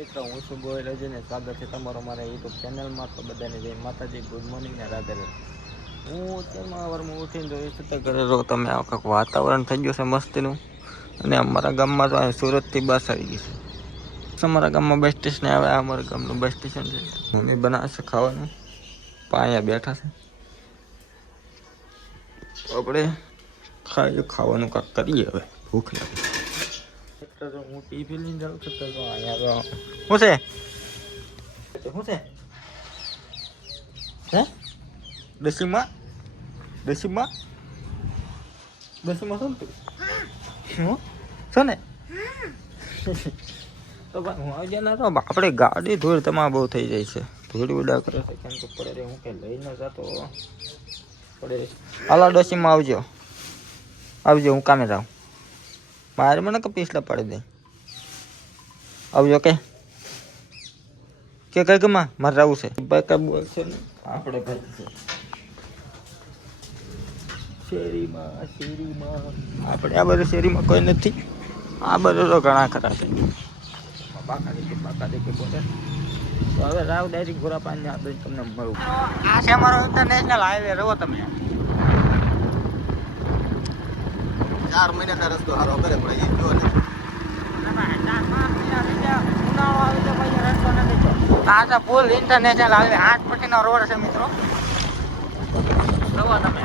મિત્રો હું છું ગોયલ અજયને સ્વાગત છે તમારો મારા યુટ્યુબ ચેનલમાં. તો બધાને જય માતાજી, ગુડ મોર્નિંગ ને રાધે રાધે. હું અત્યારમાં વારમાં ઉઠીને જોઈ છું ઘરે રહો તમે આ કંઈક વાતાવરણ થઈ ગયું છે મસ્તીનું. અને અમારા ગામમાં તો અહીં સુરતથી બસ આવી ગઈ છે. અમારા ગામમાં બસ સ્ટેશન આવે, અમારા ગામનું બસ સ્ટેશન છે. મમ્મી બનાવશે ખાવાનું, અહીંયા બેઠા છે. તો આપણે ખાવાનું કાંક કરીએ. હવે ભૂખ લાગે. હું ટીવી લઈને જાઉં છું તો અહીંયા શું છે હે દસીમાં શું છો ને તો ભાઈ હું આવી જાય તો આપણે ગાડી ધૂળ તમારે બહુ થઈ જાય છે. ધૂળ ઉડા કરે છે કેમ કે પડે હું કંઈ લઈને જતો પડે. હાલો ડોસીમાં આવજો હું કામે જાઉં. મારે મને કે પીસલા પાડી દે આવજો કે કઈ ગમાં મારે રહેવું છે. ભાઈ કઈ બોલ છે ને આપણે ભાઈ છે શેરીમાં આપણે આ બધું શેરીમાં કોઈ નથી. આ બધું તો ઘણા ખરા છે. બાકા દેખી બોલે તો હવે રાવ ડાયરેક્ટ ઘોરા પાણી આ તમને મળું. આ છે અમારો ઇન્ટરનેશનલ હાઈવે. રહો તમે 4 મહિના રસ્તો હારો કરે પણ એ જો ને આ ફૂલ ઇન્ટરનેશનલ હાઈવે 8 પટ્ટીનો રોડ છે મિત્રો. જુઓ તમે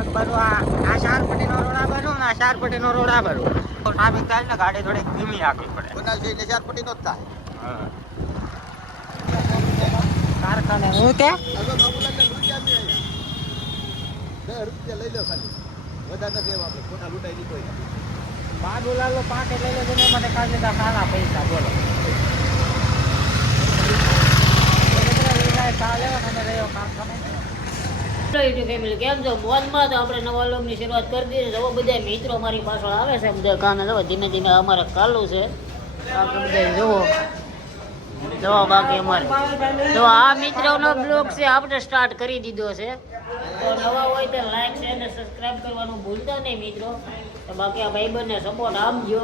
એક બાજુ આ 4 પટ્ટીનો રોડ આ બાજુ ને આ 4 પટ્ટીનો રોડ આ બાજુ. ટ્રાફિક થાય ને ગાડી થોડીક ધીમી આગળ પડે. બનાલ છે એટલે 4 પટ્ટીનો જ થાય. કારખાને હું કે હવે બાબુલાલને લૂંટ્યા નહીં અહીંયા 10 રૂપિયા લઈ લો ખાલી, વધારે નથી લેવા. આપણે ખોટા લૂંટાઈ નહીં કોઈ. બાબુલાલ પાકે લઈ લે મને મને કાઢી દીધા સારા પૈસા. બોલો ફેમિલી કેમ છો? મોજમાં. તો આપણે નવા લોગની શરૂઆત કરી દીધી. જો બધા મિત્રો મારી પાછળ આવે છે, બધા કાને જો ધીમે ધીમે અમારે ચાલુ છે. બધા જુઓ બાકી અમારે તો આ મિત્રોનો બ્લોગ છે આપણે સ્ટાર્ટ કરી દીધો છે. તો નવા હોય તો લાઈક છે અને સબસ્ક્રાઈબ કરવાનું ભૂલતા નહીં મિત્રો. તો બાકી આ ભાઈબંધને સપોર્ટ આપજો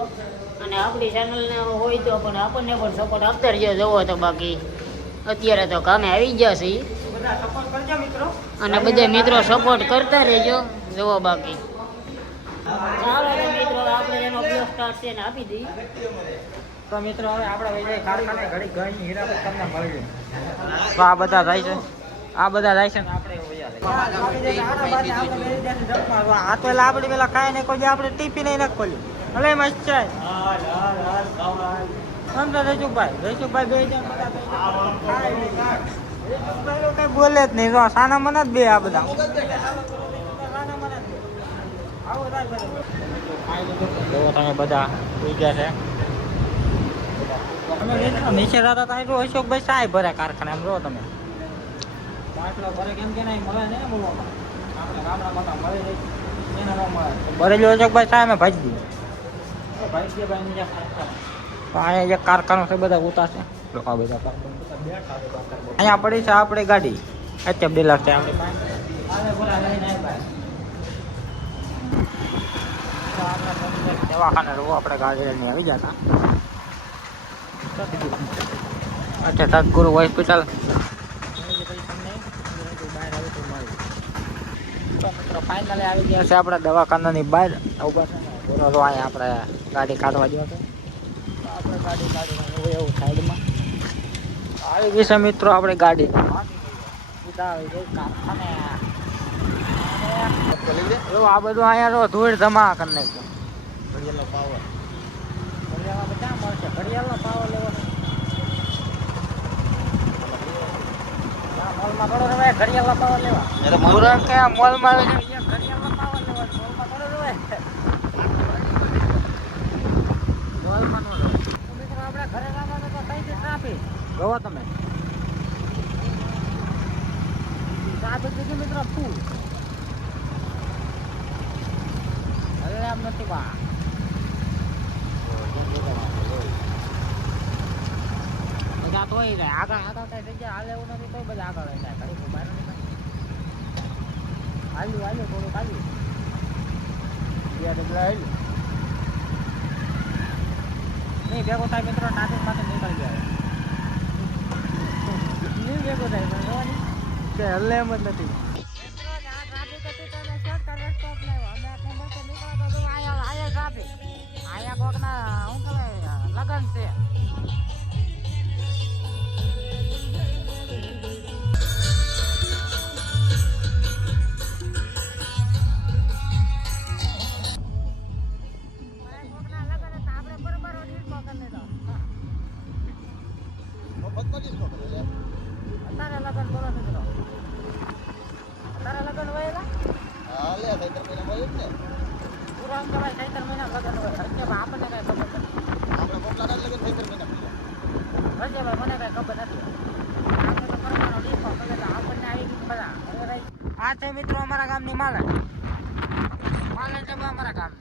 અને આપણી ચેનલને હોય તો પણ આપણને પણ સપોર્ટ આપતા રહેજો. જુઓ તો બાકી અત્યારે તો કામે આવી ગયા છે અને બધા મિત્રો સપોર્ટ કરતા રહેજો. જુઓ બાકી ચાલો મિત્રો આપણે એનો બ્લોગ સ્ટાર્ટ છે ને આપી દઈએ. તો મિત્રો હવે આપણે વૈજય કારખાને ઘડી ગઈ હીરાભાઈ તમને મળીએ. તો આ બધા જાય છે ને આપણે આ તો એટલે આપણે પેલા ખાઈ ને કોઈ આપણે ટીપી નહીં નાખ ખોલ્યું. ભલે મસ્ત છે રહીશુભાઈ બે કઈ બોલે જ નહીં. સાના મને જ બે આ બધા તમે બધા ઉગ્યા છે. નીચે રહેતા હતા એટલું અશોકભાઈ સાહેબ ભરે કારખાને. એમ રહો તમે આટલો ભરે કેમ કે નહીં મળે ને બોલવામાં આપણે ગામડામાં તો મળે નહીં એને ન મળે. ભરેલું અશોકભાઈ સાહેબ ભાજી દીધું અહીંયા એક કારખાનો છે બધા ઉતારશે લોકો બધા અહીંયા પડી છે આપણે ગાડી અત્યારે 2 લાખ છે આપણી દવાખાને રહો આપણે ગાડી લઈને આવી જતા. અચ્છા સદગુરુ હોસ્પિટલ ફાઇનલી આવી ગયા છે આપણે દવાખાનાની બહાર. ઉભા છે ને તો અહીંયા આપણે ગાડી કાઢવા જવા છે. આપણે ગાડી કાઢવાની એવું સાઈડમાં આવી ગઈ છે મિત્રો. આપણે ગાડી કારખાને આ બધું અહીંયા ધૂળ ધમા કરી નાખ્યું. ઘડિયાળનો પાવર ઘડિયાળમાં ક્યાં મળશે? ઘડિયાળનો પાવર લેવો મોલમાં થોડો રવાય. ઘડિયાળનો પાવર લેવા ક્યાં મોલમાં ઘડિયાળનો પાવર લેવા મોલમાં થોડો રવાય. મોલમાં નો મિત્રો આપણે ઘરે જવાનું તો કઈ ટ્રાફિક જોવો તમે. ટ્રાફિક દીધી મિત્રો ફૂલ. હવે આમ નથી બા બધા તો આગળ કઈ જગ્યા હાલે એવું નથી. તો બધા આગળ જાય ઘડી બહાર હાલ્યું થોડુંક હાલ્યું નહીં ભેગો થાય મિત્રો. ટ્રાફિક માંથી નીકળી ગયા. કે હલે એમ જ નથી. લગન છે મફતમાં ડિસ્કો કરે લે. તારે લગન બોલો મિત્રો તારે લગન હોય હા લે સૈતર મહિના મળે જ ને. પૂરા કહેવાય 3 મહિના લગન હોય અત્યારે આપણને કઈ ખબર નથી આપણે મોકલા ના લગન સૈતર મહિના મળે. રજેભાઈ મને કઈ ખબર નથી આપણે તો કરવાનો ડીપો કરે તો આપણને આવી ગઈ બધા આ છે મિત્રો અમારા ગામની માલણ છે અમારા ગામની